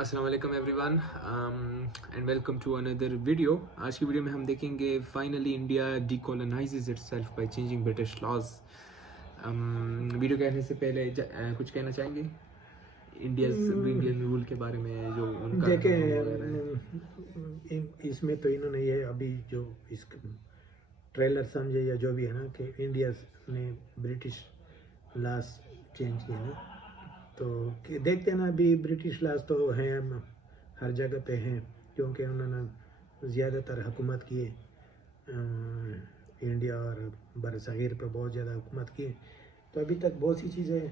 अस्सलाम वालेकुम everyone and welcome to another video. आज की वीडियो में हम देखेंगे finally India decolonizes itself by changing British laws. Video कहने से पहले कुछ कहना चाहेंगे इंडियन रूल के बारे में, जो उनका देखें इसमें तो इन्होंने ये अभी जो इस ट्रेलर समझे या जो भी है ना कि इंडिया ने ब्रिटिश लॉज चेंज किए ना, तो देखते हैं ना। अभी ब्रिटिश लॉज तो हैं, हर जगह पे हैं, क्योंकि उन्होंने ज़्यादातर हुकूमत की इंडिया और बरसगीर पर बहुत ज़्यादा हुकूमत की। तो अभी तक बहुत सी चीज़ें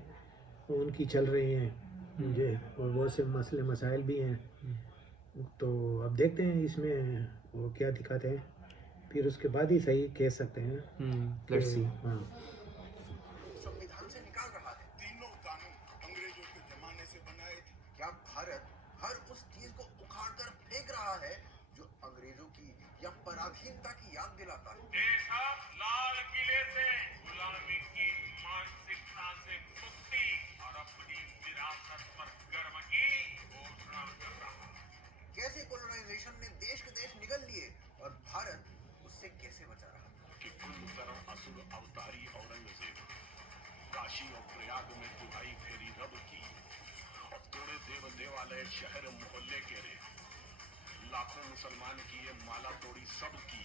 उनकी चल रही हैं मुझे, और बहुत से मसले मसाइल भी हैं। तो अब देखते हैं इसमें वो क्या दिखाते हैं, फिर उसके बाद ही सही कह सकते हैं। Let's see. हाँ, संविधान से निकाल रहा है। तीनों कानून अंग्रेजों के जमाने से बनाए थे। क्या भारत हर उस चीज को उखाड़ कर फेंक रहा है जो अंग्रेजों की या पराधीनता की याद दिलाता है? देश अब लाल किले से गुलामी की मानसिकता से मुक्ति और अपनी विरासत पर गर्व की घोषणा कर रहा है। कैसे कोलोनाइजेशन ने देश के देश निगल लिए और भारत उससे कैसे बचा रहा? कि कुंभकर्ण असुर अवतारी औरंगजेब काशी और प्रयाग में दुहाई फेरी रब की और तोड़े देव देवालय शहर मोहल्ले के रे। लाखों मुसलमान की ये माला तोड़ी सबकी।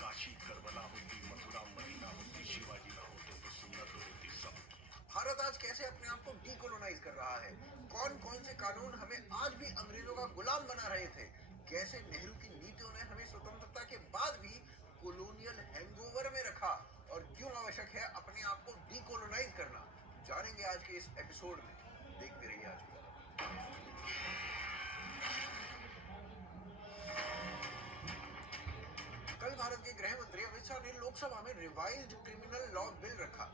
काशी करबला होती, मथुरा मदीना होती, शिवाजी ना होते तो सुन्नत होती सबकी। भारत आज कैसे अपने आप को डीकोलोनाइज कर रहा है? कौन कौन से कानून हमें आज भी अंग्रेजों का गुलाम बना रहे थे? कैसे नेहरू की नीतियों ने हमें स्वतंत्रता के बाद भी कॉलोनियल हैंगओवर में रखा? और क्यों आवश्यक है अपने आप को डीकोलोनाइज करना? जानेंगे आज के इस एपिसोड में। देखते रहिए आज की। कल भारत के गृह मंत्री अमित शाह ने लोकसभा में रिवाइज्ड क्रिमिनल लॉ बिल रखा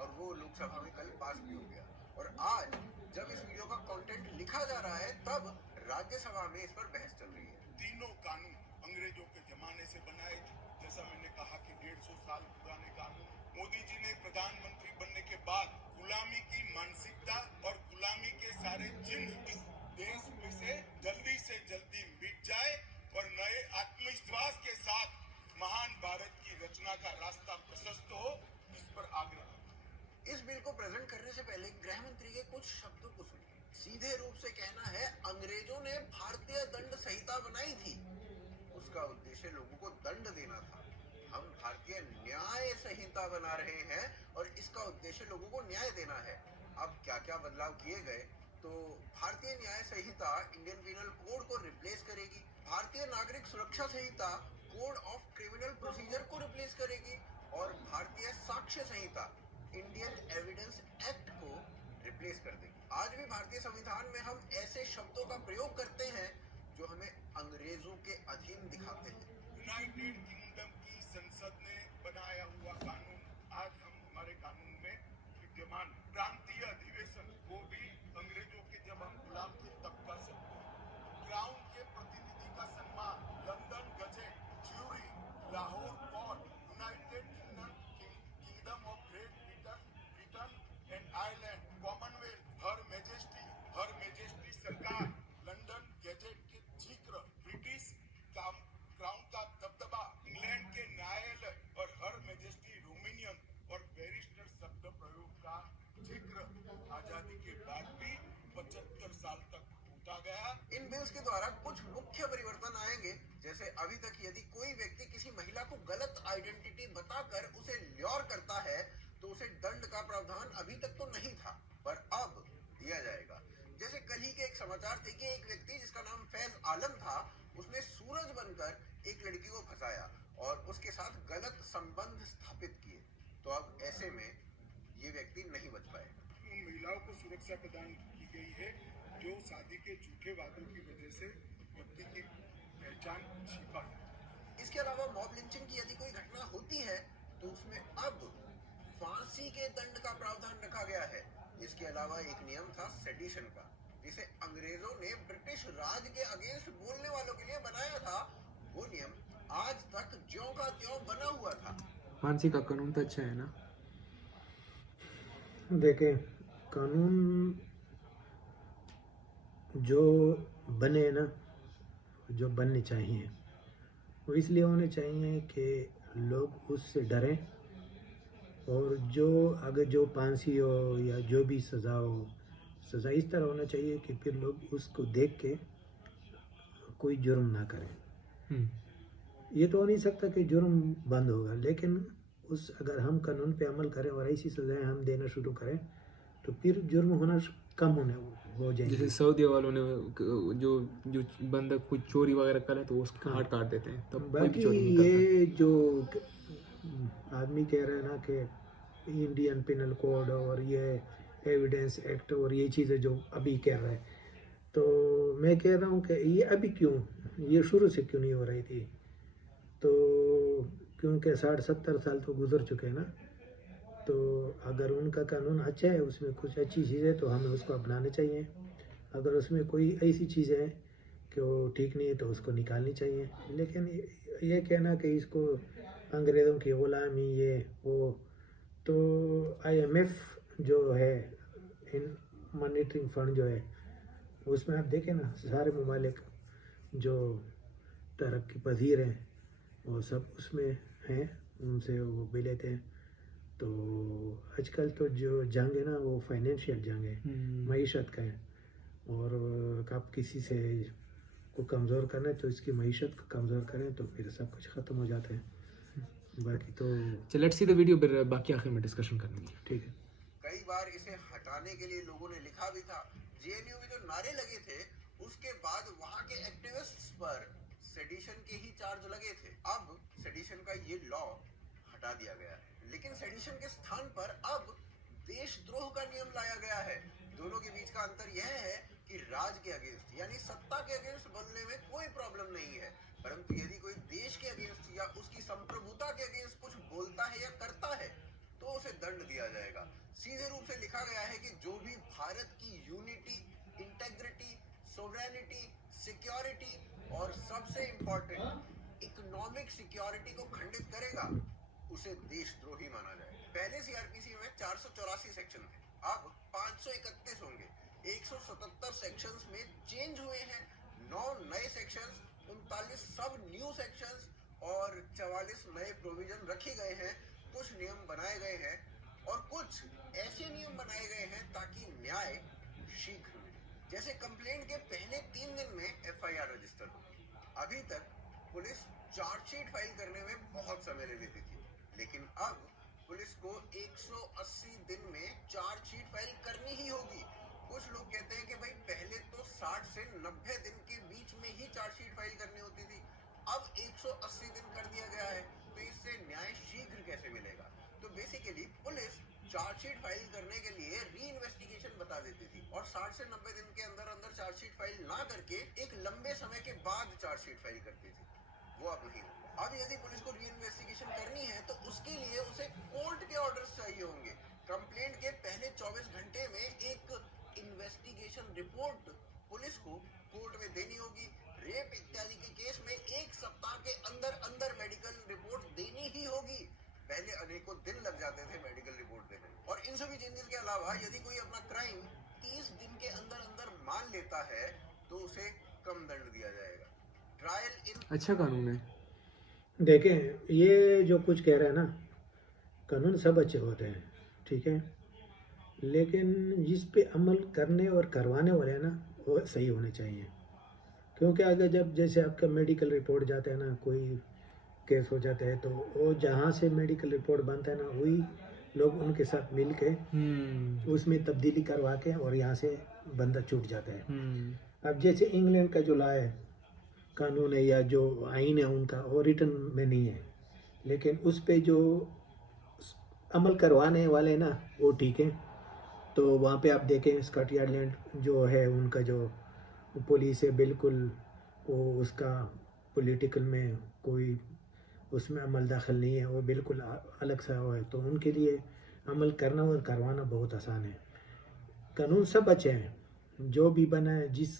और वो लोकसभा में कल पास भी हो गया। और आज जब इस वीडियो का कंटेंट लिखा जा रहा है तब राज्यसभा में इस पर बहस चल रही है। तीनों कानून अंग्रेजों के जमाने से बनाए थे। जैसा मैंने कहा कि 150 साल पुराने कानून। मोदी जी ने प्रधानमंत्री बनने के बाद गुलामी की मानसिकता और गुलामी के सारे चिन्ह इस देश में से जल्दी मिट जाए और नए आत्मविश्वास के साथ महान भारत की रचना का रास्ता प्रशस्त हो, इस पर आग्रह। इस बिल को प्रेजेंट करने से पहले गृह मंत्री के कुछ शब्दों को सुनिए। सीधे रूप से कहना है अंग्रेजों ने भारतीय दंड संहिता बनाई थी, उसका उद्देश्य लोगों को दंड देना था। हम भारतीय न्याय संहिता बना रहे हैं और इसका उद्देश्य लोगों को न्याय देना है। अब क्या क्या बदलाव किए गए? तो भारतीय न्याय संहिता इंडियन पीनल कोड को रिप्लेस करेगी, भारतीय नागरिक सुरक्षा संहिता कोड ऑफ क्रिमिनल प्रोसीजर को रिप्लेस करेगी और भारतीय साक्ष्य संहिता इंडियन एविडेंस एक्ट को रिप्लेस कर देगी। आज भी भारतीय संविधान में हम ऐसे शब्दों का प्रयोग करते हैं जो हमें अंग्रेजों के अधीन दिखाते हैं। यूनाइटेड किंगडम की संसद ने बनाया हुआ कानून आज हम हमारे कानून में विद्यमान। प्रांतीय अधिवेशन वो भी अंग्रेजों के जब हम गुलाम थे तब कर सकते हैं। क्राउन के प्रतिनिधि का सम्मान, London gazette, jury, Lahore court, United Kingdom of Great Britain and Ireland, Commonwealth, her majesty सरकार, लंदन गजेट के जिक्र, ब्रिटिश क्राउन का दबदबा, इंग्लैंड के न्यायालय और हर मेजेस्टी रोमेनियन और बैरिस्टर शब्द प्रयोग का जिक्र आजादी के बाद भी 75 साल तक टूटा गया। इन बिल्स के द्वारा कुछ मुख्य परिवर्तन आएंगे, जैसे अभी तक यदि कोई व्यक्ति किसी महिला को गलत आइडेंटिटी बताकर उसे ल्योर करता है तो उसे दंड का प्रावधान अभी तक तो नहीं था, पर अब दिया जाएगा। जैसे कल ही के एक समाचार थे कि एक व्यक्ति जिसका नाम फैज आलम था, उसने सूरज बनकर एक लड़की को फंसाया और उसके साथ गलत संबंध स्थापित किए। तो अब ऐसे में ये व्यक्ति नहीं बच पाएगा। उन महिलाओं को सुरक्षा प्रदान की गई है जो शादी के झूठे वादों की वजह से व्यक्ति की पहचान छिपा है। इसके अलावा मॉब लिंचिंग की यदि कोई घटना होती है तो उसमें अब फांसी के दंड का प्रावधान रखा गया है। इसके अलावा एक नियम था सेडिशन का, जिसे अंग्रेजों ने ब्रिटिश राज के अगेंस्ट बोलने वालों के लिए बनाया था। वो नियम आज तक ज्यों का त्यों बना हुआ था। फांसी का कानून तो अच्छा है ना। देखें कानून जो बने ना, जो बनने चाहिए वो इसलिए होने चाहिए कि लोग उससे डरें, और जो अगर जो फांसी हो या जो भी सज़ा हो, सज़ा इस तरह होना चाहिए कि फिर लोग उसको देख के कोई जुर्म ना करें। हम्म, ये तो हो नहीं सकता कि जुर्म बंद होगा, लेकिन उस अगर हम कानून पे अमल करें और ऐसी सज़ाएं हम देना शुरू करें तो फिर जुर्म होना कम हो जैसे जाएंगे। सऊदी वालों ने जो जो बंदा कुछ चोरी वगैरह करे तो उसका हाथ काट देते हैं, तब कोई भी बाकी चोरी नहीं करता। ये जो आदमी कह रहा है ना कि इंडियन पिनल कोड और ये एविडेंस एक्ट और ये चीज़ें जो अभी कह रहा है, तो मैं कह रहा हूँ कि ये अभी क्यों, ये शुरू से क्यों नहीं हो रही थी? तो क्योंकि 60-70 साल तो गुजर चुके हैं ना, तो अगर उनका कानून अच्छा है, उसमें कुछ अच्छी चीज़ें तो हमें उसको अपनाना चाहिए। अगर उसमें कोई ऐसी चीज़ें हैं कि वो ठीक नहीं है तो उसको निकालनी चाहिए। लेकिन ये कहना कि इसको अंग्रेज़ों की ग़ुलामी ये वो, तो IMF जो है, इन मॉनिटरिंग फंड जो है, उसमें आप देखें ना, सारे ममालिक जो तरक्की पजीर हैं वो सब उसमें हैं, उनसे वो भी लेते हैं। तो आजकल तो जो जंग है ना वो फाइनेंशियल जंग है, मईशत का है, और आप किसी से को कमज़ोर करना है तो इसकी मईशत को कमज़ोर करें तो फिर सब कुछ ख़त्म हो जाता है। बाकी तो चलो लेट्स सी द वीडियो, फिर बाकी आखिर में डिस्कशन करेंगे। ठीक है। कई बार इसे हटाने के लिए लोगों ने लिखा भी था। जेएनयू में जो नारे लगे थे उसके बाद वहां के एक्टिविस्ट्स पर सेडिशन के ही चार्ज लगे थे। अब सेडिशन का ये लॉ हटा दिया गया है, लेकिन सेडिशन के स्थान पर अब देशद्रोह का नियम लाया गया है। दोनों के बीच का अंतर यह है कि राज के अगेंस्ट यानी सत्ता के अगेंस्ट बोलने में कोई प्रॉब्लम नहीं है, परंतु यदि कोई देश के अगेंस्ट या उसकी संप्रभुता के अगेंस्ट कुछ बोलता है या करता है तो उसे दंड दिया जाएगा। सीधे रूप से लिखा गया है कि जो भी भारत की यूनिटी, इंटेग्रिटी, सोवरेनिटी, सिक्योरिटी और सबसे इंपॉर्टेंट इकोनॉमिक सिक्योरिटी को खंडित करेगा उसे देशद्रोही माना जाएगा। पहले सीआरपीसी में 484 सेक्शन थे, अब 531 होंगे। 177 सेक्शंस में चेंज हुए हैं, 9 नए सेक्शंस, 39 सब न्यू सेक्शंस और 44 नए प्रोविजन रखे गए हैं। कुछ नियम बनाए गए हैं और कुछ ऐसे नियम बनाए गए हैं ताकि न्याय शीघ्र मिले। जैसे कंप्लेंट के पहले 3 दिन में FIR रजिस्टर होगी। अभी तक पुलिस चार्जशीट फाइल करने में बहुत समय ले लेती थी, लेकिन अब पुलिस को 180 दिन में चार्जशीट फाइल करनी ही होगी। कुछ लोग कहते हैं कि भाई पहले तो 60 से 90 दिन के बीच में ही चार्जशीट फाइल करनी होती थी, अब 180 दिन कर दिया गया है, तो इससे न्याय शीघ्र कैसे मिलेगा? तो बेसिकली पुलिस चार्जशीट फाइल करने के लिए री इन्वेस्टिगेशन बता देती थी और 60 से 90 दिन के अंदर अंदर चार्जशीट फाइल ना करके एक लंबे समय के बाद चार्जशीट फाइल करती थी। वो अब नहीं होगा। अब यदि पुलिस को री इन्वेस्टिगेशन करनी है तो उसके लिए उसे कोर्ट के ऑर्डर्स चाहिए होंगे। कंप्लेंट के पहले 24 घंटे में एक इन्वेस्टिगेशन रिपोर्ट पुलिस को कोर्ट में देनी होगी। रेप इत्यादि के केस में 1 सप्ताह के अंदर अंदर मेडिकल रिपोर्ट देनी ही होगी। पहले अनेकों दिन लग जाते थे मेडिकल रिपोर्ट देने में। और इन सभी चेंजेस के अलावा यदि कोई अपना क्राइम 30 दिन के अंदर अंदर मान लेता है तो उसे कम दंड दिया जाएगा। ट्रायल इन अच्छा कानून है। देखें, ये जो कुछ कह रहे हैं ना, कानून सब अच्छे होते हैं, ठीक है, लेकिन जिस पे अमल करने और करवाने वाले हैं ना वो सही होने चाहिए। क्योंकि अगर जब जैसे आपका मेडिकल रिपोर्ट जाता है ना, कोई केस हो जाता है, तो वो जहाँ से मेडिकल रिपोर्ट बनता है ना वही लोग उनके साथ मिल के उसमें तब्दीली करवा के और यहाँ से बंदा छूट जाता है। अब जैसे इंग्लैंड का जो लॉ है, कानून है या जो आइन है उनका, वो रिटन में नहीं है, लेकिन उस पे जो अमल करवाने वाले ना वो ठीक है। तो वहाँ पे आप देखें स्कॉटलैंड जो है, उनका जो पुलिस है बिल्कुल वो उसका पॉलिटिकल में कोई उसमें अमल दाखिल नहीं है, वो बिल्कुल अलग सा वो है। तो उनके लिए अमल करना और करवाना बहुत आसान है। कानून सब अच्छे हैं, जो भी बना है, जिस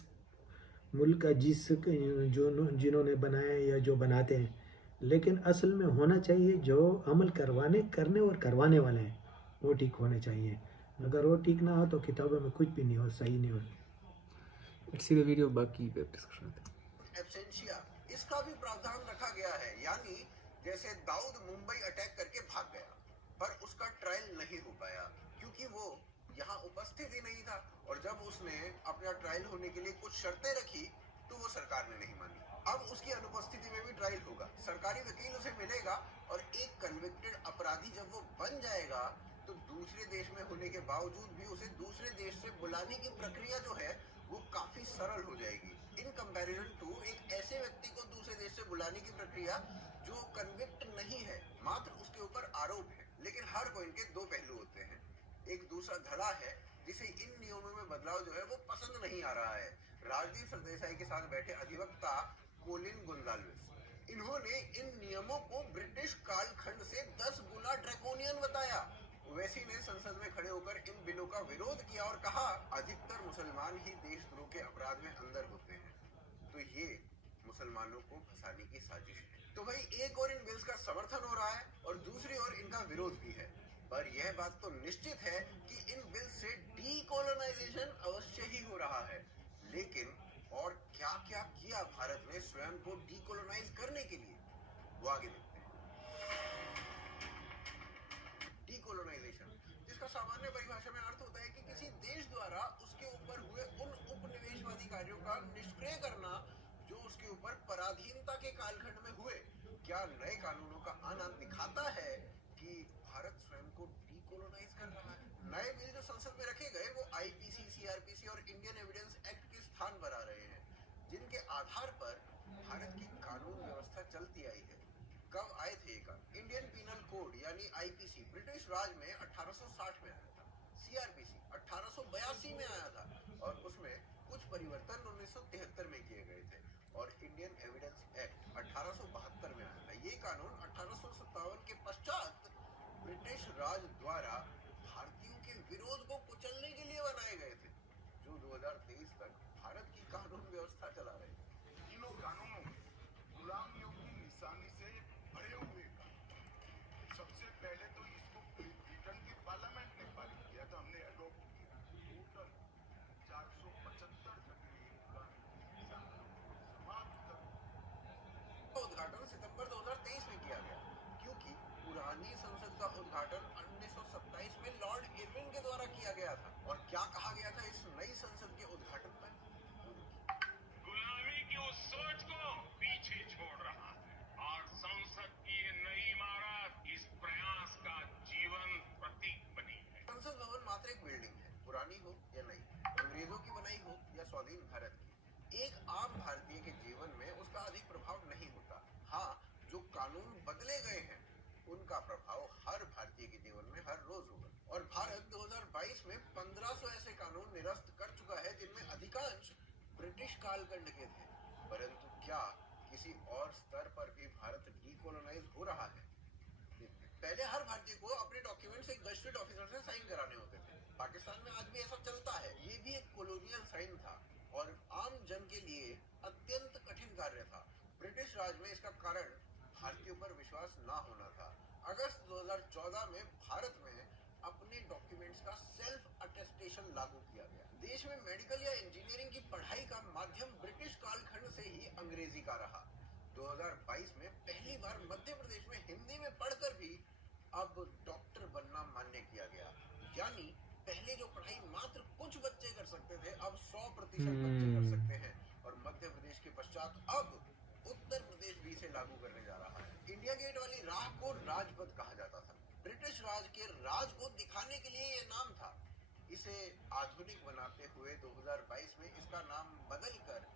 मुल्क का जो जिन्होंने बनाया या जो बनाते हैं, लेकिन असल में होना चाहिए जो अमल करने और करवाने वाले हैं वो ठीक होने चाहिए। अगर वो ठीक ना हो तो किताबों में कुछ भी नहीं हो, सही नहीं हो। सीधे वीडियो बाकी पे डिस्कशन आते हैं। एब्सेंशिया इसका भी प्रावधान रखा गया है, यानी जैसे दाऊद मुंबई अटैक करके भाग गया पर उसका ट्रायल नहीं हो पाया क्योंकि वो यहाँ उपस्थित ही नहीं था, और जब उसने अपना ट्रायल होने के लिए कुछ शर्तें रखी तो वो सरकार ने नहीं मानी। अब उसकी अनुपस्थिति में भी ट्रायल होगा, सरकारी वकील उसे मिलेगा और एक कन्विक्टेड अपराधी जब वो बन जाएगा तो दूसरे देश में होने के बावजूद भी उसे दूसरे देश से बुलाने की प्रक्रिया जो है वो काफी सरल हो जाएगी इन कंपैरिजन टू एक ऐसे व्यक्ति को दूसरे देश से बुलाने की प्रक्रिया जो कन्विक्ट नहीं है, मात्र उसके ऊपर आरोप है। लेकिन हर कोइन के दो पहलू होते हैं। एक दूसरा धड़ा है जिसे इन नियमों में बदलाव जो है वो पसंद नहीं आ रहा है। राजदीप सरदेसाई के साथ बैठे अधिवक्ता कोलिन गोंजाल्विस, इन्होंने इन नियमों को ब्रिटिश कालखंड से 10 गुना ड्रैकोनियन बताया। ओवैसी ने संसद में खड़े होकर इन बिलों का विरोध किया और कहा अधिकतर मुसलमान ही देशद्रोह के अपराध में अंदर होते हैं, तो ये मुसलमानों को फंसाने की साजिश है। तो भाई एक और इन बिल्स का समर्थन हो रहा है और दूसरी ओर इनका विरोध भी है, पर यह बात तो निश्चित है कि इन बिल्स से डीकोलोनाइजेशन अवश्य ही हो रहा है। लेकिन और क्या क्या किया भारत ने स्वयं को डीकोलोनाइज करने के लिए, वो आगे देखते हैं। डीकोलोनाइजेशन, जिसका सामान्य परिभाषा में अर्थ होता है कि किसी देश द्वारा उसके ऊपर हुए उन उपनिवेशवादी कार्यों का निष्क्रिय करना जो उसके ऊपर पराधीनता के कालखंड में हुए। क्या नए कानूनों का आना दिखाता है कि भारत स्वयं को डीकोलोनाइज कर रहा है? नए बिल जो संसद में रखे गए वो आईपीसी, सीआरपीसी और इंडियन एविडेंस एक्ट के स्थान पर आ रहे हैं, जिनके आधार पर भारत की कानून व्यवस्था चलती आई है। कब आए थे ये कानून? इंडियन पीनल कोड यानी आईपीसी ब्रिटिश राज में 1860 में आया था, सीआरपीसी 1882 में आया था और उसमें कुछ परिवर्तन 1973 में किए गए थे, और इंडियन एविडेंस एक्ट 1872 में आया था। ये कानून 1857 के पश्चात ब्रिटिश राज द्वारा भारतीयों के विरोध को कुचलने के लिए बनाए गए थे, जो 2023 तक भारत की कानून व्यवस्था चला रहे थे। तीनों कानूनों में गुलामियों की निशानी से भरे हुए कानून। सबसे पहले तो इसको ब्रिटेन की पार्लियामेंट ने पारित किया था, हमने अडॉप्ट किया। टोटल 475 उद्घाटन सितंबर 2023 में किया गया, क्योंकि पुरानी संसद का उद्घाटन 1927 में लॉर्ड इरविन के द्वारा किया गया था। और क्या कहा गया था इस नई संसद के उद्घाटन पर? गुलामी की उस सोच को पीछे छोड़ रहा है और संसद की ये नई इमारत इस प्रयास का जीवन प्रतीक बनी है। संसद भवन मात्र एक बिल्डिंग है, पुरानी हो या नई, अंग्रेजों की बनाई हो या स्वाधीन भारत की, एक आम भारतीय के जीवन में उसका अधिक प्रभाव नहीं होता। हाँ, जो कानून बदले गए हैं उनका प्रभाव हर भारतीय के जीवन में हर रोज होगा। और भारत 2022 में 1500 ऐसे कानून निरस्त कर चुका है जिनमें अधिकांश ब्रिटिश कालखंड के थे। परंतु क्या किसी और स्तर पर भी भारत डीकोलोनाइज हो रहा है? पहले हर भारतीय को अपने डॉक्यूमेंट्स एक गजेटेड ऑफिसर से साइन कराने होते थे। पाकिस्तान में आज भी ऐसा चलता है। ये भी एक कॉलोनियल साइन था और आम जन के लिए अत्यंत कठिन कार्य था। ब्रिटिश राज में इसका कारण भारतीयों पर विश्वास ना होना था। अगस्त 2014 में भारत में अपने डॉक्यूमेंट्स का सेल्फ अटेस्टेशन लागू किया गया। देश में मेडिकल या इंजीनियरिंग की पढ़ाई का माध्यम ब्रिटिश कालखंड से ही अंग्रेजी का रहा। 2022 में पहली बार मध्य प्रदेश में हिंदी में पढ़कर भी अब डॉक्टर बनना मान्य किया गया। यानी पहले जो पढ़ाई मात्र कुछ बच्चे कर सकते थे, अब 100% बच्चे कर सकते हैं। और मध्य प्रदेश के पश्चात अब उत्तर प्रदेश भी इसे लागू करने जा रहा है। इंडिया गेट वाली राह को राजपथ कहा जाता था। ब्रिटिश राज के राज को दिखाने के लिए ये नाम था। इसे आधुनिक बनाते हुए 2022 में इसका नाम बदलकर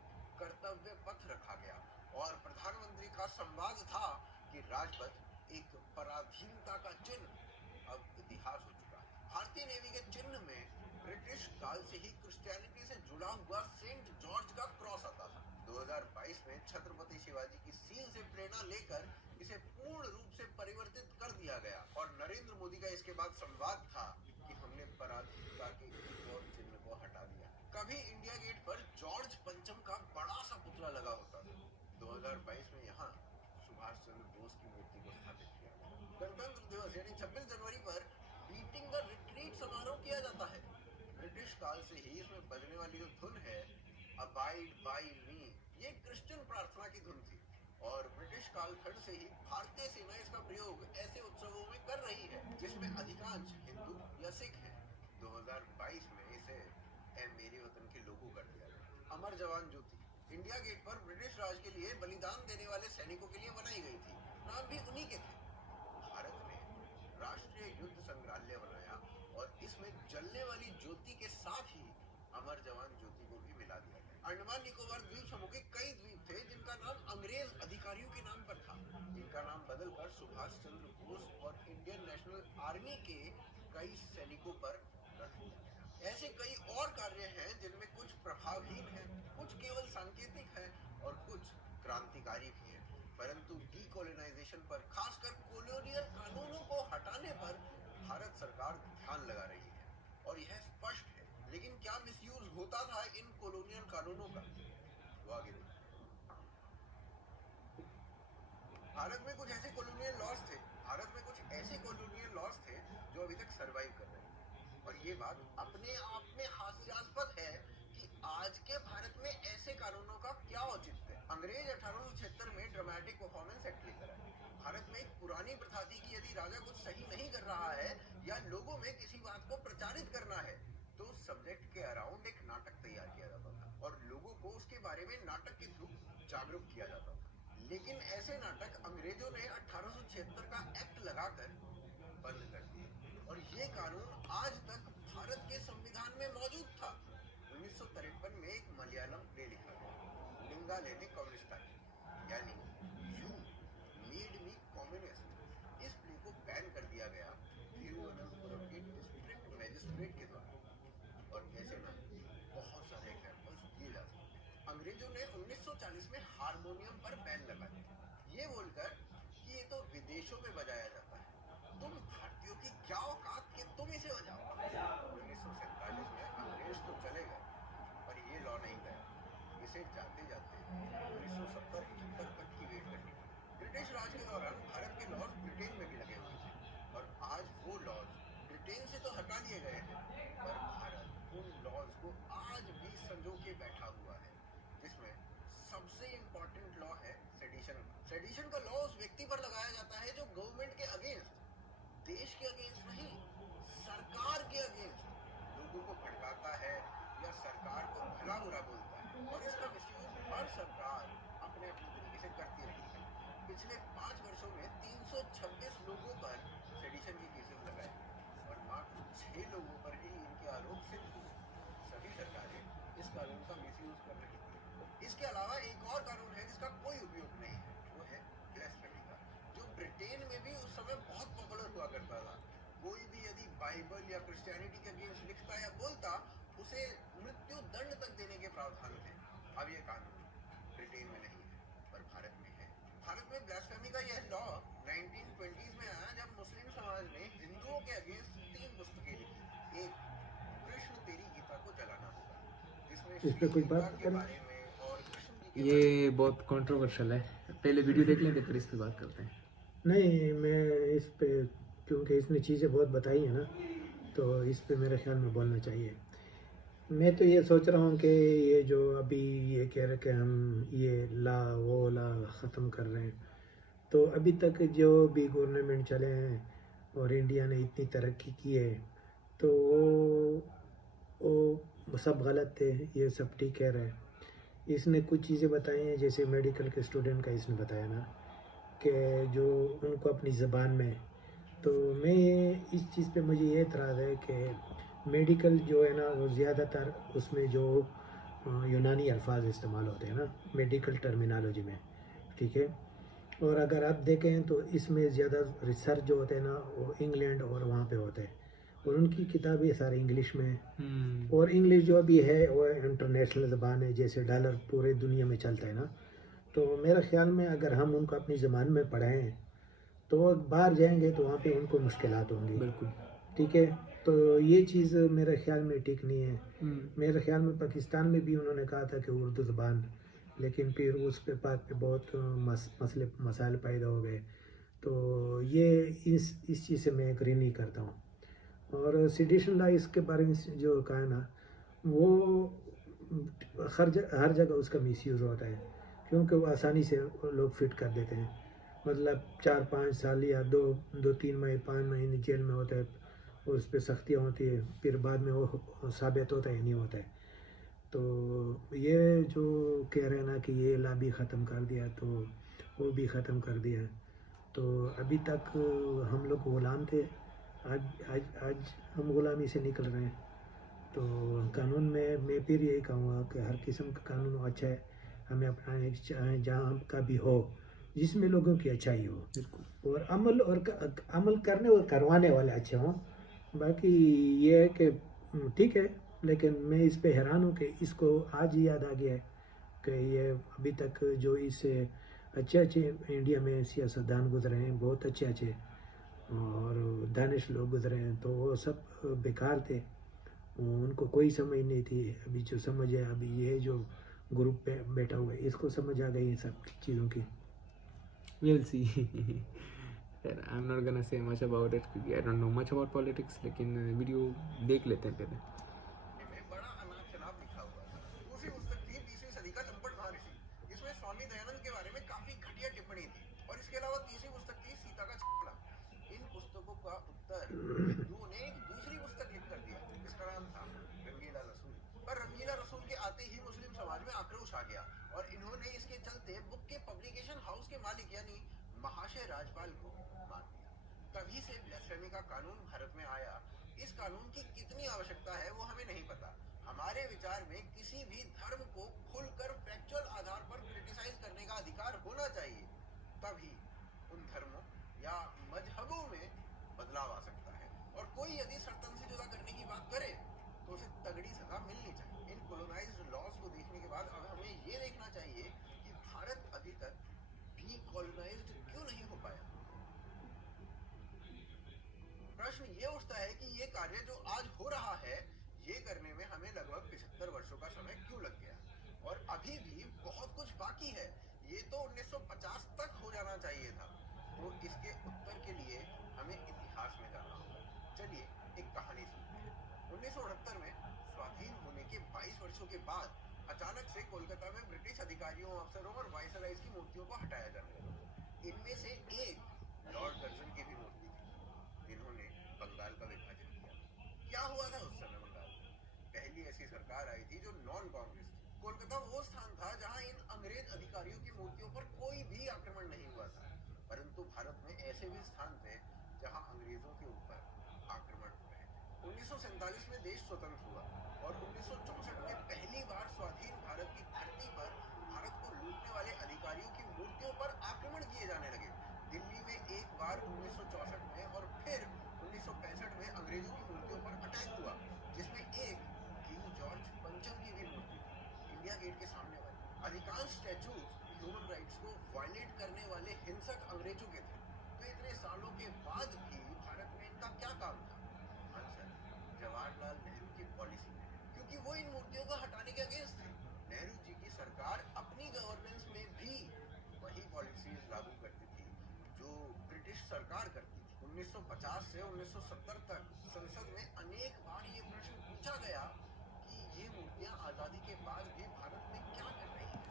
कर्तव्य पथ रखा गया और प्रधानमंत्री का संवाद था कि राजपथ एक पराधीनता का चिन्ह अब इतिहास हो चुका है। भारतीय नेवी के चिन्ह में ब्रिटिश काल से ही क्रिश्चियनिटी से जुड़ा हुआ सेंट जॉर्ज का क्रॉस आता था। 2022 में छत्रपति शिवाजी की सील से प्रेरणा लेकर इसे पूर्ण रूप से परिवर्तित कर दिया गया और नरेंद्र मोदी का इसके बाद संवाद था कि हमने पराधीनता के एक और चिन्ह को हटा दिया। कभी इंडिया गेट पर जॉर्ज पंचम का बड़ा सा पुतला लगा होता था। 2022 में यहाँ सुभाष चंद्र बोस की मूर्ति को स्थापित किया गया। गणतंत्र दिवस यानी 26 जनवरी पर बीटिंग द रिट्रीट समारोह किया जाता है। ब्रिटिश काल से ही इसमें बजने वाली जो धुन है अब अबाइड बाय मी, ये क्रिश्चियन प्रार्थना की धुन थी और ब्रिटिश कालखंड से ही भारतीय सेना इसका प्रयोग ऐसे उत्सवों में कर रही है जिसमें अधिकांश हिंदू या सिख हैं। 2022 में इसे ए मेरे वतन के लोगों कर दिया गया। अमर जवान ज्योति इंडिया गेट पर ब्रिटिश राज के लिए बलिदान देने वाले सैनिकों के लिए बनाई गई थी, नाम भी उन्हीं के थे। भारत ने राष्ट्रीय युद्ध संग्रहालय बनाया और इसमें जलने वाली ज्योति के साथ ही अमर जवान ज्योति को भी मिला दिया गया। अंडमान निकोबार द्वीप समूह के कई द्वीप थे जिनका नाम अंग्रेज अधिकारियों के नाम पर था। इनका नाम बदलकर सुभाष चंद्र बोस और इंडियन नेशनल आर्मी के कई सैनिकों पर रख दिया गया। ऐसे कई और कार्य हैं जिनमें कुछ प्रभावहीन हैं, कुछ केवल सांकेतिक हैं और कुछ क्रांतिकारी भी हैं। परंतु डीकोलोनाइजेशन पर, खासकर कॉलोनियल कानूनों को हटाने पर भारत सरकार ध्यान लगा रही है और यह स्पष्ट है। लेकिन क्या मिसयूज होता था इन कॉलोनियल कानूनों का, वो आगे देखिए। भारत में कुछ ऐसे कॉलोनियल लॉज थे, जो अभी तक सरवाइव कर रहे हैं और ये बात अपने आप में हास्यास्पद है कि आज के भारत में ऐसे कानूनों का क्या औचित्य है। अंग्रेज 1876 में ड्रामेटिक परफॉर्मेंस एक्ट लेकर आए। भारत में एक पुरानी प्रथा थी कि यदि राजा कुछ सही नहीं कर रहा है या लोगों में किसी बात को प्रचारित करना है तो सब्जेक्ट के अराउंड एक नाटक तैयार किया जाता था और लोगों को उसके बारे में नाटक के थ्रू जागरूक किया जाता था। लेकिन ऐसे नाटक अंग्रेजों ने 1876 का एक्ट लगाकर बंद कर दिए और ये कानून आज तक भारत के संविधान में मौजूद था। 1953 में एक मलयालम प्ले लिखा गया, लिंगाले ने कम्युनिस्ट पार्टी, यानी यू मेड मी कम्युनिस्ट। इस प्ले को बैन कर दिया गया तिरुवनंतपुरम के डिस्ट्रिक्ट मैजिस्ट्रेट के द्वारा और ऐसे ना बहुत सारे एग्जाम्पल्स दिए जा सकते हैं। अंग्रेजों ने 1940 में हारमोनियम पर बैन लगा दिया, ये बोलकर कि ये तो विदेशों में बजाया जाता है, तुम भारतीयों की क्या औकात कि तुम इसे बजाओ। 1947 में अंग्रेज तो चले गए पर ये लॉ नहीं गया। इसे जाते जाते 1970-71 तक की वेट करनी पड़ी। ब्रिटिश राज के दौरान भारत के लॉज ब्रिटेन में भी लगे हुए थे और आज वो लॉज ब्रिटेन से तो हटा दिए गए हैं पर भारत उन लॉज को आज भी संजो के बैठा हुआ है, जिसमें सबसे इम्पोर्टेंट लॉ है सेडिशन। सेडिशन का लॉ उस व्यक्ति पर लगाया जाता है जो गवर्नमेंट के अगेंस्ट, देश के अगेंस्ट नहीं, सरकार के अगेंस्ट लोगों को भड़काता है या सरकार को भला बुरा बोलता है और इसका मिसयूज हर सरकार अपने अपने तरीके से करती रही है। पिछले 5 वर्षों में 326 लोगों पर सेडिशन के केसेस लगाए और मात्र 6 लोगों पर ही इनके आरोप सिद्ध हुए। सभी सरकारें इस कानून का मिसयूज कर रही थी। इसके अलावा एक और कानून है जिसका कोई उपयोग नहीं है, वो है ब्लास्फेमी का, जो ब्रिटेन में भी उस समय बहुत पॉपुलर हुआ करता था। कोई भी यदि बाइबल या क्रिश्चियनिटी के अगेंस्ट लिखता या बोलता उसे मृत्यु दंड तक देने के प्रावधान थे। अब ये कानून ब्रिटेन में नहीं है पर भारत में है। भारत में ब्लास्फेमी का यह लॉ 1920s में आया जब मुस्लिम समाज ने हिंदुओं के अगेंस्ट 3 पुस्तकें लिखी। एक, कृष्ण तेरी गीता को जलाना होगा, जिसमें इस पे कोई बात के बारे में और कृष्ण जी के ये बहुत कंट्रोवर्शियल है, पहले वीडियो देख लेंगे फिर इस पे बात करते हैं। नहीं, मैं इस पे क्योंकि इसने चीज़ें बहुत बताई है ना, तो इस पे मेरे ख्याल में बोलना चाहिए। मैं तो ये सोच रहा हूँ कि ये जो अभी ये कह रहे कि हम ये ला वो ला ख़त्म कर रहे हैं, तो अभी तक जो भी गवर्नमेंट चले हैं और इंडिया ने इतनी तरक्की की है तो वो सब गलत थे, ये सब ठीक कह रहे हैं। इसने कुछ चीज़ें बताई हैं, जैसे मेडिकल के स्टूडेंट का इसने बताया ना कि जो उनको अपनी ज़बान में, तो मैं इस चीज़ पे मुझे ये एतराज़ है कि मेडिकल जो है ना वो ज़्यादातर उसमें जो यूनानी अल्फाज इस्तेमाल होते हैं ना मेडिकल टर्मिनोलॉजी में, ठीक है। और अगर आप देखें तो इसमें ज़्यादा रिसर्च जो होते हैं ना वो इंग्लैंड और वहाँ पे होते हैं और उनकी किताबें सारी इंग्लिश में हैं और इंग्लिश जो भी है वो इंटरनेशनल ज़बान है, जैसे डॉलर पूरे दुनिया में चलता है ना। तो मेरे ख्याल में अगर हम उनको अपनी ज़बान में पढ़ाएं तो बाहर जाएंगे तो वहाँ पे उनको मुश्किलात होंगी, बिल्कुल ठीक है। तो ये चीज़ मेरे ख्याल में ठीक नहीं है। मेरे ख्याल में पाकिस्तान में भी उन्होंने कहा था कि उर्दू ज़बान, लेकिन फिर उस पे बात पे बहुत मसाइल पैदा हो गए। तो ये इस चीज़ से मैं एग्री नहीं करता हूँ। और सेडिशन लॉ इसके बारे में जो कहा ना वो हर जगह उसका मिसयूज़ होता है, क्योंकि वो आसानी से लोग फिट कर देते हैं। मतलब 4-5 साल या 2-3 महीने 5 महीने जेल में होता है, और उस पर सख्तियाँ होती है, फिर बाद में वो साबित होता है नहीं होता है। तो ये जो कह रहे हैं ना कि ये ला भी ख़त्म कर दिया, तो वो भी ख़त्म कर दिया। तो अभी तक हम लोग गुलाम थे, आज आज आज हम गुलामी से निकल रहे हैं। तो कानून में मैं फिर यही कहूँगा कि हर किस्म का कानून अच्छा है, हमें अपनाने चाहे जहाँ का भी हो, जिसमें लोगों की अच्छाई हो, बिल्कुल। और अमल करने और करवाने वाले अच्छे हों। बाकी ये है कि ठीक है, लेकिन मैं इस पे हैरान हूँ कि इसको आज ही याद आ गया है कि ये अभी तक जो इससे अच्छे अच्छे इंडिया में सियासतदान गुजरे हैं, बहुत अच्छे अच्छे और दानिश लोग गुजरे हैं, तो वो सब बेकार थे, उनको कोई समझ नहीं थी। अभी जो समझ है, अभी ये जो ग्रुप पे बैठा हुआ है, इसको समझ आ गई है सब चीज़ों की। We'll see. यार I am not gonna say much about it क्योंकि I don't know much about politics, लेकिन वीडियो देख लेते हैं पहले। में बड़ा अनाप शनाप लिखा हुआ था। दूसरी पुस्तक थी 20वीं सदी का चंपट महर्षि। इसमें स्वामी दयानंद के बारे में काफी घटिया टिप्पणी थी। और इसके अलावा तीसरी पुस्तक थी सीता का छकड़ा। इन पुस्तकों का उत्तर हिंदुओं ने एक दूसरी पुस्तक लिख कर दिया, जिसका नाम था रंगीला रसूल। पर रंगीला रसूल के आते ही मुस्लिम समाज में आक्रोश आ गया, और इन्होंने इसके चलते बुक के पब्लिकेशन हाउस के मालिक यानी महाशय राजपाल को मार दिया। तभी से ब्lasphemy का कानून भारत में आया। इस कानून की कितनी आवश्यकता है वो हमें नहीं पता। हमारे विचार में किसी भी धर्म को खुलकर फैक्चुअल आधार पर क्रिटिसाइज करने का अधिकार होना चाहिए, तभी उन धर्मों या मजहबों में बदलाव आ सकता है। और कोई यदि सर्तन से जुदा करने की बात करे तो उसे तगड़ी सजा मिलनी चाहिए। इन कोलोनाइज्ड लॉज को देखने के बाद अब हमें ये देखना चाहिए कि भारत अभी तक डीकोलोनाइज्ड क्यों नहीं हो पाया। प्रश्न ये उठता है कि ये कार्य जो आज हो रहा है, ये करने में हमें लगभग 75 वर्षों का समय क्यों लग गया, और अभी भी बहुत कुछ बाकी है। ये तो 1950 तक हो जाना चाहिए था। तो इसके उत्तर के लिए हमें इतिहास में जाना होगा। चलिए एक कहानी सुनते हैं। 1969 में स्वाधीन होने के 22 वर्षों के बाद अचानक से कोलकाता में ब्रिटिश अधिकारियों, अफसरों और वायसराइज की मूर्तियों को हटाया जाने लगा। इनमें से एक लॉर्ड कर्जन की भी मूर्ति थी, जिन्होंने बंगाल का विभाजन किया। क्या हुआ था उस समय बंगाल में? पहली ऐसी सरकार आई थी जो नॉन कांग्रेस थी। कोलकाता वो स्थान था जहां इन अंग्रेज अधिकारियों की मूर्तियों पर कोई भी आक्रमण नहीं हुआ था। परंतु भारत में ऐसे भी स्थान थे जहां अंग्रेजों के ऊपर आक्रमण हो रहे थे। 1947 में देश स्वतंत्र हुआ, और 1964 में पहली बार स्वाधीन भारत की धरती पर भारत को लूटने वाले अधिकारियों की मूर्तियों पर आक्रमण किए जाने लगे। दिल्ली में एक बार 1964 में, और फिर 1965 में अंग्रेजों की मूर्तियों पर अटैक हुआ, जिसमें एक किंग जॉर्ज पंचम की भी मूर्ति थी, इंडिया गेट के सामने वाली। अधिकांश स्टैचूज ह्यूमन राइट्स को वायलेट करने वाले हिंसक अंग्रेजों के थे। तो इतने सालों के बाद भी भारत में इनका क्या काम था? आंसर, जवाहरलाल नेहरू की पॉलिसी में, क्योंकि वो इन मूर्तियों को हटाने के अगेंस्ट थे। नेहरू जी की सरकार अपनी गवर्नेंस में भी वही पॉलिसीज लागू करती थी जो ब्रिटिश सरकार करती थी। 1950 से 1970 तक संसद में अनेक बार ये प्रश्न पूछा गया कि ये मूर्तियां आजादी के बाद भी भारत में क्या कर रही हैं।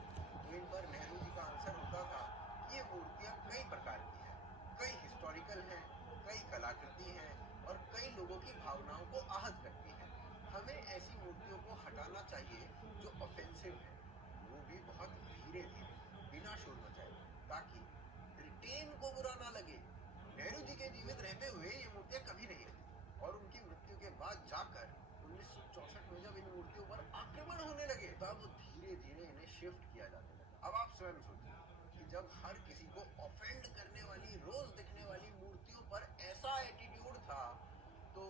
तो इन पर नेहरू जी का आंसर होता था कि ये मूर्तियां कई प्रकार की हैं, कई हिस्टोरिकल हैं, कई कलाकृति हैं, और कई लोगों की भावनाओं को आहत करती हैं। हमें ऐसी मूर्तियों को हटाना चाहिए जो ऑफेंसिव है, वो भी बहुत धीरे धीरे, बिना शोर मचाए, ताकि ब्रिटेन को बुरा ना लगे। नेहरू जी के जीवित रहते हुए ये मूर्तियां कभी नहीं हटी, और उनकी मृत्यु के बाद जाकर 1964 में जब इन मूर्तियों पर आक्रमण होने लगे, तब धीरे धीरे इन्हें शिफ्ट किया जाने लगा। अब आप स्वयं सोचिए कि जब हर किसी को ऑफेंड करने वाली, रोज दिखने वाली मूर्तियों पर ऐसा एटीट्यूड था, तो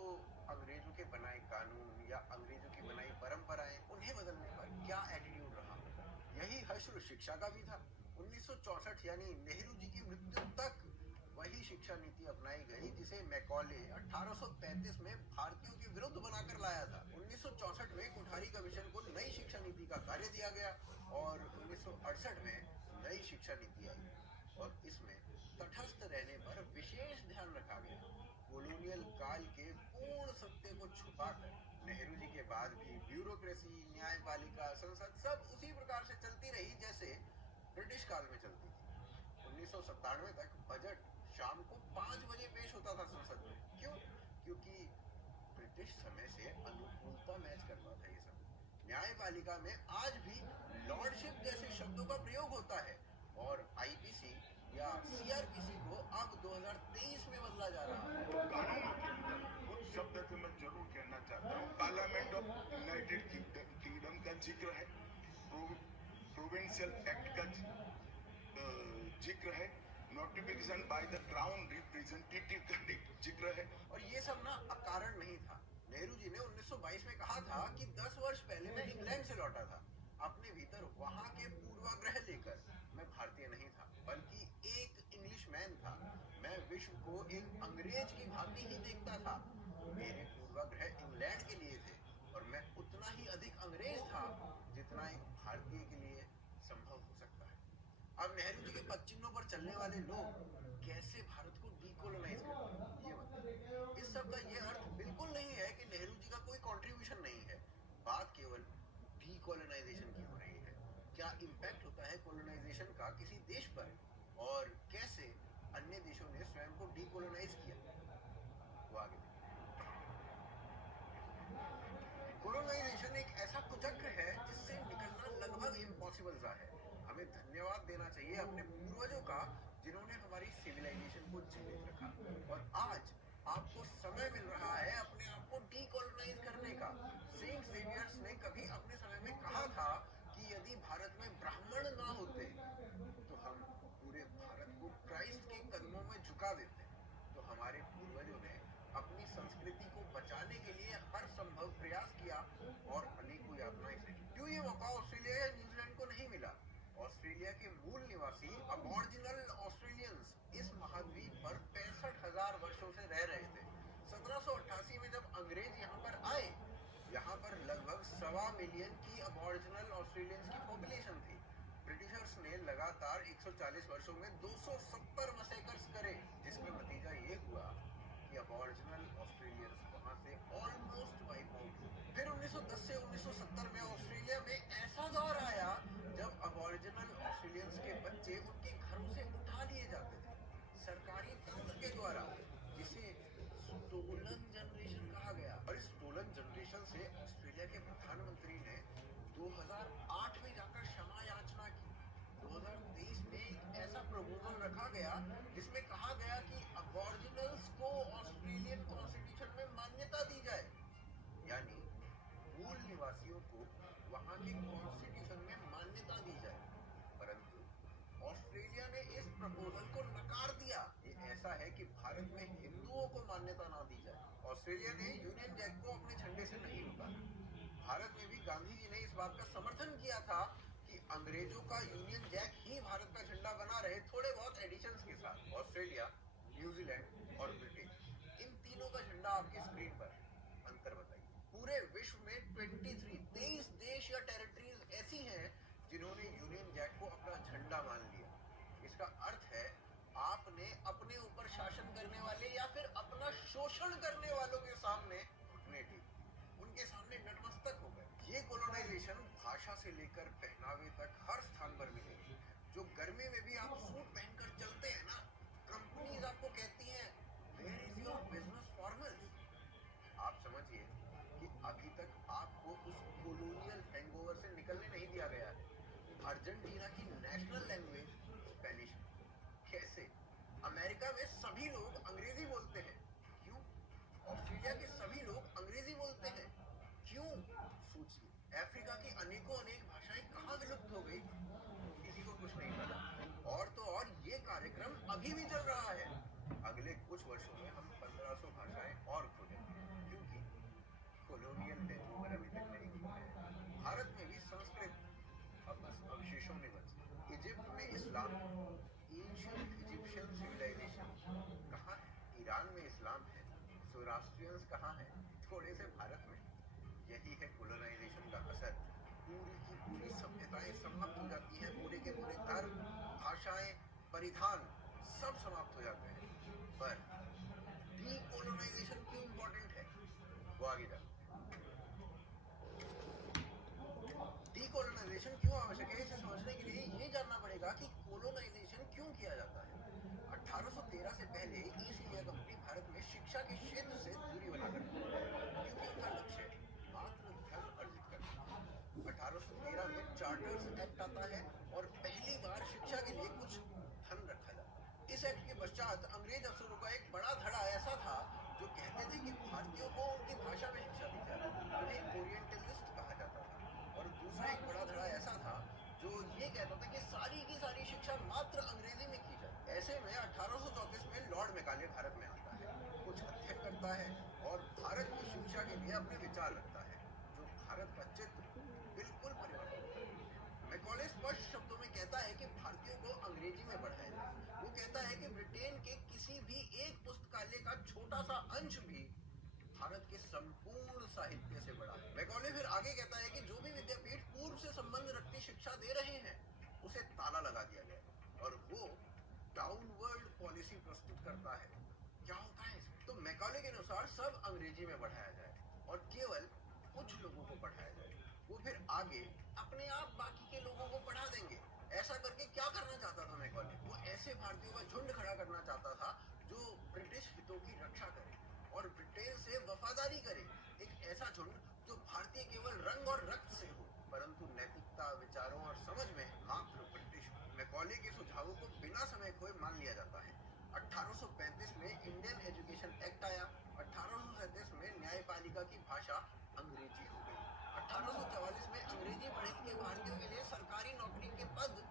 अंग्रेजों के बनाए कानून या अंग्रेजों की बनाई परंपराएं, उन्हें बदलने पर क्या एटीट्यूड रहा होगा। यही हश्र शिक्षा का भी था। 1964 यानी नेहरू जी की मृत्यु तक वही शिक्षा नीति अपनाई गई जिसे मैकॉले 1835 में भारतीयों के विरुद्ध बनाकर लाया था। 1964 में कोठारी कमीशन को नई शिक्षा नीति का कार्य दिया गया, और 1968 में नई शिक्षा नीति आई, और इसमें तटस्थ रहने पर विशेष ध्यान रखा गया। कॉलोनियल काल के पूर्ण सत्य को छुपाकर नेहरू जी के बाद भी ब्यूरोक्रेसी, न्यायपालिका, संसद सब उसी प्रकार से चलती रही जैसे ब्रिटिश काल में चलती थी। 1997 तक बजट शाम को 5 बजे पेश होता था संसद में। क्यों? क्योंकि ब्रिटिश समय से अनुकूलता मैच करता था ये सब। न्यायपालिका में आज भी लॉर्डशिप जैसे शब्दों का प्रयोग होता है और आईपीसी या सीआरपीसी को अब 2023 में बदला जा रहा है। कानूनों के अंदर कुछ शब्द से मैं जरूर कहना चाहता हूँ। पार्लियामेंट ऑफ यूनाइटेड किंगडम का जिक्र है, प्रोविंशियल एक्ट का जिक्र है, notification by the crown representative का जिक्र है। और ये सब ना अकारण नहीं था। नेहरू जी ने 1922 में कहा था कि 10 वर्ष पहले मैं इंग्लैंड से लौटा था। अपने भीतर वहां के पूर्वाग्रह लेकर मैं भारतीय नहीं था, बल्कि एक इंग्लिशमैन था। मैं विश्व को एक अंग्रेज की भांति ही देखता था। मेरे पूर्वाग्रह इंग्लैंड के लिए थे और मैं उतना ही अधिक अंग्रेज था जितना एक भारतीय के लिए संभव हो सकता है। अब नेहरू जी के पदचिन्हों पर चलने वाले लोग कैसे भारत को डीकोलोनाइज करते हैं, ये बताइए। इस सब का ये अर्थ बिल्कुल नहीं है कि नेहरू जी का कोई कंट्रीब्यूशन नहीं है। बात केवल डीकोलोनाइजेशन की हो रही है। क्या इम्पैक्ट होता है कोलोनाइजेशन का किसी देश पर और कैसे अन्य देशों ने स्वयं को डीकोलोनाइज किया, वो आगे कोलोनाइजेशन एक ऐसा कुचक्र है जिससे निकलना लगभग इम्पॉसिबल सा है। हमें धन्यवाद देना चाहिए अपने पूर्वजों का जिन्होंने हमारी सिविलाइजेशन को जीवित रखा और आज आपको समय मिल रहा है अपने आप को डीकोलोनाइज करने का। सेंट जेवियर्स ने कभी अपने समय में कहा था कि यदि भारत में ब्राह्मण ना होते तो हम पूरे भारत को क्राइस्ट के कदमों में झुका देते। तो हमारे पूर्वजों ने अपनी संस्कृति को बचाने के लिए हर संभव प्रयास किया और अनेकों यातनाएं सही। क्यों ये मौका ऑस्ट्रेलिया या न्यूजीलैंड को नहीं मिला? ऑस्ट्रेलिया के मूल निवासी अबॉर्जिनल ऑस्ट्रेलियंस इस महाद्वीप पर 65,000 वर्षों से रह रहे थे। 1788 में जब अंग्रेज यहाँ पर आए, यहाँ पर लगभग 1.25 मिलियन की अबॉर्जिनल ऑस्ट्रेलियंस की पॉपुलेशन थी। ब्रिटिशर्स ने लगातार 140 वर्षों में 270 मैसेकर्स करे, जिसका नतीजा ये हुआ कि अबॉर्जिनल ऑस्ट्रेलियंस वहां से ऑलमोस्ट वाइप आउट हो। फिर 1910 से 1970 में ऑस्ट्रेलिया में ऐसा दौर आया जब अबॉर्जिनल ऑस्ट्रेलियंस के बच्चे उनके घरों से उठा लिए जाते थे सरकारी तंत्र के द्वारा, जिसे स्टोलन जनरेशन कहा गया। और इस स्टोलन जनरेशन से ऑस्ट्रेलिया के प्रधानमंत्री ने 2008 में जाकर क्षमा याचना की। 2023 में एक ऐसा प्रपोजल रखा गया जिसमें कहा गया कि अबॉर्जिनल्स को ऑस्ट्रेलियन कॉन्स्टिट्यूशन में मान्यता दी जाए, यानी मूल निवासियों को वहां के कॉन्स्टिट्यूशन में मान्यता दी जाए। परंतु ऑस्ट्रेलिया ने इस प्रपोजल को नकार दिया। ये ऐसा है कि भारत में हिंदुओं को मान्यता ना दी जाए। ऑस्ट्रेलिया ने यूनियन जैक को अपने झंडे से नहीं रोका। भारत में भी गांधी जी ने इस बात का समर्थन किया था कि अंग्रेजों का यूनियन जैक ही भारत का झंडा बना रहे, थोड़े बहुत एडिशंस के साथ। ऑस्ट्रेलिया, न्यूजीलैंड और ब्रिटेन, इन तीनों का झंडा आपकी स्क्रीन पर। अंतर बताइए। पूरे विश्व में 23 देश या टेरिटरीज ऐसी हैं जिन्होंने यूनियन जैक को अपना झंडा मान लिया। इसका अर्थ है आपने अपने ऊपर शासन करने वाले या फिर अपना शोषण करने वालों के सामने घुटने टेके, उनके सामने नतमस्तक हो गए। ये कोलोनाइजेशन भाषा से लेकर पहनावे तक हर स्थान पर मिलेगी। जो गर्मी में भी आप सूट पहनकर चलते हैं ना, कंपनीज आपको कहती हैं where is your business formals. आप समझिए कि अभी तक आपको उस कोलोनियल हैंगओवर से निकलने नहीं दिया गया है। अर्जेंटीना की नेशनल लैंग्वेज स्पेनिश है। कैसे? अमेरिका में सभी लोग अंग्रेजी बोलते हैं। क्यों? ऑस्ट्रेलिया के सभी लोग अंग्रेजी बोलते हैं। क्यों? सोचिए। अफ्रीका की अनेकों अनेक भाषाएं कहाँ विलुप्त हो गई, किसी को कुछ नहीं पता। और तो और ये कार्यक्रम अभी भी चल रहा है। अगले कुछ वर्षों में हम 1500 भाषाएं और खो देंगे, क्योंकि कोलोनियल हैंगओवर अभी तक नहीं गया है। भारत में भी संस्कृत अब बस अवशेषों में बची। इजिप्ट में इस्लाम, एंशिएंट इजिप्शियन सिविलाइजेशन कहाँ है? ईरान में इस्लाम है। ज़ोरास्ट्रियंस कहाँ है? थोड़े से भारत में। यही है कोलोनाइजेशन का असर। पूरी की पूरी सभ्यताएं समाप्त हो जाती हैं, पूरे के पूरे धर्म, भाषाएं, परिधान सब समाप्त हो जाते हैं। पर डीकोलोनाइजेशन क्यों इंपॉर्टेंट है, वो आगे जाते हैं। डीकोलोनाइजेशन क्यों आवश्यक है, इसे समझने के लिए ये जानना पड़ेगा कि कोलोनाइजेशन क्यों किया जाता है। 1813 से पहले ईस्ट इंडिया कंपनी भारत में शिक्षा के क्षेत्र से दूरी बना करती थी, क्योंकि उनका लक्ष्य मात्र धन अर्जित करना था। 1813 में चार्टर्स एक्ट आता है और पहली बार शिक्षा के लिए कुछ धन रखा जाता है। इस एक्ट के पश्चात अंग्रेज अफसरों का एक बड़ा धड़ा ऐसा था जो कहते थे कि भारतीयों को उनकी भाषा में शिक्षा दी जाए, उन्हें ओरिएंटलिस्ट कहा जाता था। और दूसरा एक बड़ा धड़ा ऐसा था जो ये कहता था कि सारी की सारी शिक्षा मात्र अंग्रेजी में की जाए। ऐसे में 1834 में लॉर्ड मैकाले भारत में आता है, कुछ अध्ययन करता है और भारत की शिक्षा के लिए अपने विचार रखता है, जो भारत का चित्र बिल्कुल परिवर्तित कर देते हैं। मैकाले स्पष्ट शब्दों में कहता है कि भारतीयों को अंग्रेजी में पढ़ाया जाए। वो कहता है कि ब्रिटेन के किसी भी एक पुस्तकालय का छोटा सा अंश भी भारत के संपूर्ण साहित्य से बड़ा है। मैकाले फिर आगे कहता है कि जो भी विद्यापीठ पूर्व से संबंध रखती शिक्षा दे रहे हैं उसे ताला लगा दिया गया और वो डाउनवर्ड पॉलिसी प्रस्तुत करता है। क्या होता है इसमें? तो मैकाले के अनुसार सब अंग्रेजी में पढ़ाया जाए और केवल कुछ लोगों को पढ़ाया जाए। वो फिर आगे अपने आप बाकी के लोगों को पढ़ा देंगे। ऐसा करके क्या करना चाहता था मैकाले? वो ऐसे भारतीयों का झुंड खड़ा करना चाहता था जो ब्रिटिश हितों की रक्षा करे और ब्रिटेन से वफादारी करे। एक ऐसा झुंड जो भारतीय केवल रंग और रक्त से हो, परंतु नैतिकता, विचारों और समझ में मात्र ब्रिटिश हो। मैकाले के सुझावों को बिना समय खोए मान लिया जाता है। 1835 में इंडियन एजुकेशन एक्ट आया। 1837 में न्यायपालिका की भाषा अंग्रेजी हो गई। 1844 में अंग्रेजी पढ़ने के भारतीयों के लिए सरकारी नौकरी के पद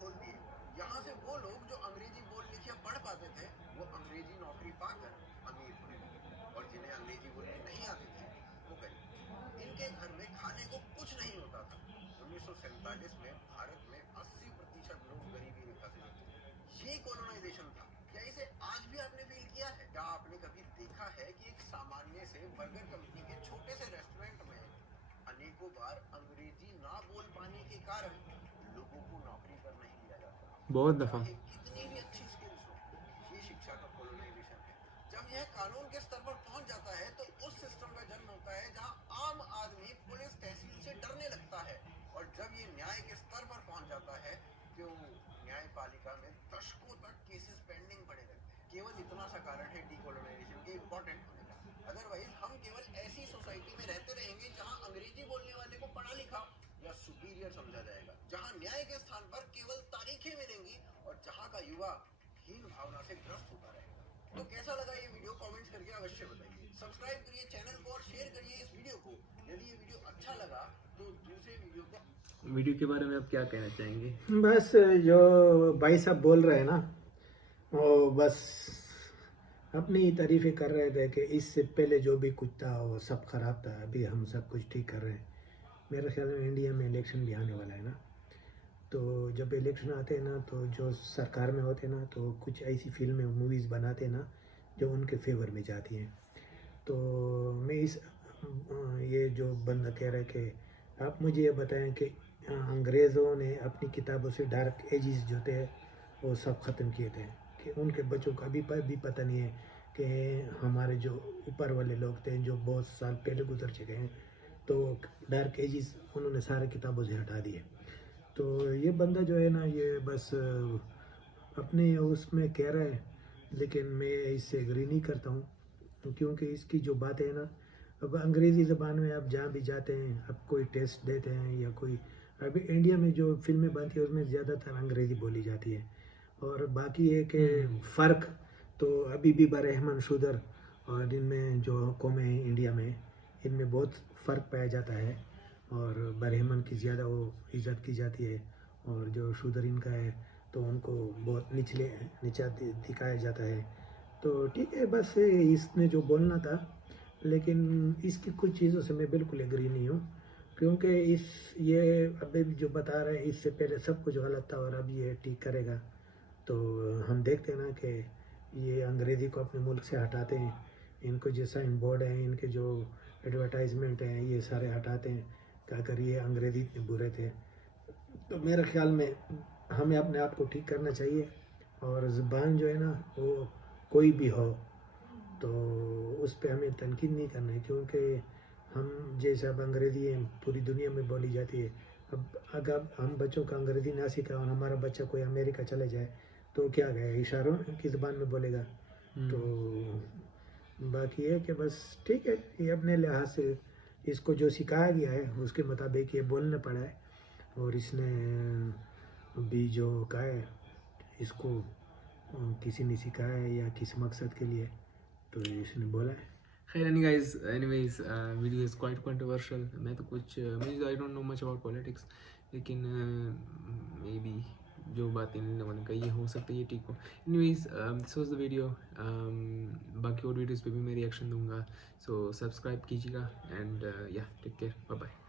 खोल दिए। यहाँ से वो लोग जो अंग्रेजी बोल लिख या पढ़ पाते थे वो अंग्रेजी नौकरी पाकर अमीर होने लगे और जिन्हें अंग्रेजी बोलनी नहीं आती थी वो गरीब। इनके घर में खाने को कुछ नहीं होता था। 1947 में भारत में 80% लोग गरीबी रेखा से नीचे थे। ये कोलोनाइजेशन था। क्या इसे आज भी आपने फील किया है? क्या आपने कभी देखा है कि एक सामान्य से बर्गर कंपनी के छोटे से रेस्टोरेंट में अनेकों बार अंग्रेजी ना बोल पाने के कारण लोगों को नौकरी पर नहीं लिया जाता? बहुत दफा। चाहे कितनी भी अच्छी स्किल्स हो, ये शिक्षा का कोलोनाइजेशन है। जब यह कानून के स्तर पर पहुंच जाता है तो उस सिस्टम का जन्म होता है जहां आम आदमी पुलिस तहसील से डरने लगता है। और जब ये न्याय के स्तर पर पहुंच जाता है तो न्यायपालिका में दशकों तक केसेस पेंडिंग पड़े रहते हैं। केवल इतना सा कारण है डीकोलोनाइजेशन के इम्पोर्टेंट होने का। अदरवाइज हम केवल ऐसी सोसाइटी में रहते रहेंगे जहां अंग्रेजी बोलने वाले को पढ़ा लिखा या सुपीरियर समझा जाएगा, जहां न्याय के स्थान पर केवल तारीखें मिलेंगी और जहां का युवा हीन भावना से ग्रस्त होता रहेगा। तो कैसा लगा ये वीडियो? कमेंट्स करके अवश्य बताइए। सब्सक्राइब करिए चैनल को और शेयर करिए इस वीडियो को। यदि ये वीडियो अच्छा लगा तो दूसरे वीडियो के बारे में आप क्या कहना चाहेंगे? बस जो भाई साहब बोल रहे हैं ना, वो बस अपनी तारीफें कर रहे थे कि इससे पहले जो भी कुछ था वो सब खराब था, अभी हम सब कुछ ठीक कर रहे हैं। मेरे ख्याल में इंडिया में इलेक्शन भी आने वाला है ना, तो जब इलेक्शन आते हैं ना तो जो सरकार में होते हैं ना तो कुछ ऐसी फिल्में मूवीज़ बनाते हैं ना जो उनके फेवर में जाती हैं। तो मैं ये जो बंदा कह रहा है कि आप मुझे ये बताएं कि अंग्रेज़ों ने अपनी किताबों से डार्क एजेस जो थे वो सब ख़त्म किए थे, कि उनके बच्चों का भी पता नहीं है कि हमारे जो ऊपर वाले लोग थे जो बहुत साल पहले गुजर चुके हैं, तो डार्क एजेस उन्होंने सारे किताबों से हटा दिए। तो ये बंदा जो है ना ये बस अपने उसमें कह रहा है, लेकिन मैं इससे एग्री नहीं करता हूँ, क्योंकि इसकी जो बातें है ना, अब अंग्रेज़ी ज़बान में आप जहाँ भी जाते हैं, अब कोई टेस्ट देते हैं या कोई, अभी इंडिया में जो फिल्में बनती है उसमें ज़्यादातर अंग्रेज़ी बोली जाती है। और बाकी है कि फ़र्क तो अभी भी बरहमन शुदर और इनमें जो कौमें हैं इंडिया में, इनमें बहुत फ़र्क पाया जाता है और बरहमन की ज़्यादा वो इज़्ज़त की जाती है और जो शूदर इनका है तो उनको बहुत नीचा दिखाया जाता है। तो ठीक है, बस इसने जो बोलना था, लेकिन इसकी कुछ चीज़ों से मैं बिल्कुल एग्री नहीं हूँ, क्योंकि ये अभी भी जो बता रहे हैं इससे पहले सब कुछ गलत था और अब ये ठीक करेगा। तो हम देखते हैं ना कि ये अंग्रेज़ी को अपने मुल्क से हटाते हैं, इनको जो साइन बोर्ड हैं, इनके जो एडवर्टाइजमेंट हैं, ये सारे हटाते हैं कि अगर ये अंग्रेज़ी इतने बुरे थे। तो मेरे ख्याल में हमें अपने आप को ठीक करना चाहिए और ज़ुबान जो है ना वो कोई भी हो तो उस पर हमें तनकीद नहीं करना है, क्योंकि हम जैसे अब अंग्रेज़ी है पूरी दुनिया में बोली जाती है, अब अगर हम बच्चों का अंग्रेज़ी ना सीखा और हमारा बच्चा कोई अमेरिका चले जाए तो क्या गया, इशारों की ज़ुबान में बोलेगा। तो बाकी ये कि बस ठीक है, ये अपने लिहाज से इसको जो सिखाया गया है उसके मुताबिक ये बोलना पड़ा है, और इसने भी जो कहा है इसको किसी ने सिखाया है या किस मकसद के लिए, तो इसने बोला है। खैर anyways video is quite controversial. मैं तो कुछ आई don't know much about politics, लेकिन मे बी जो बातें इन्होंने कही हो सकता है ये ठीक हो। Anyways this was the video. बाकी और वीडियोस पे भी मैं रिएक्शन दूंगा, सो सब्सक्राइब कीजिएगा एंड या टेक केयर, बाय बाय।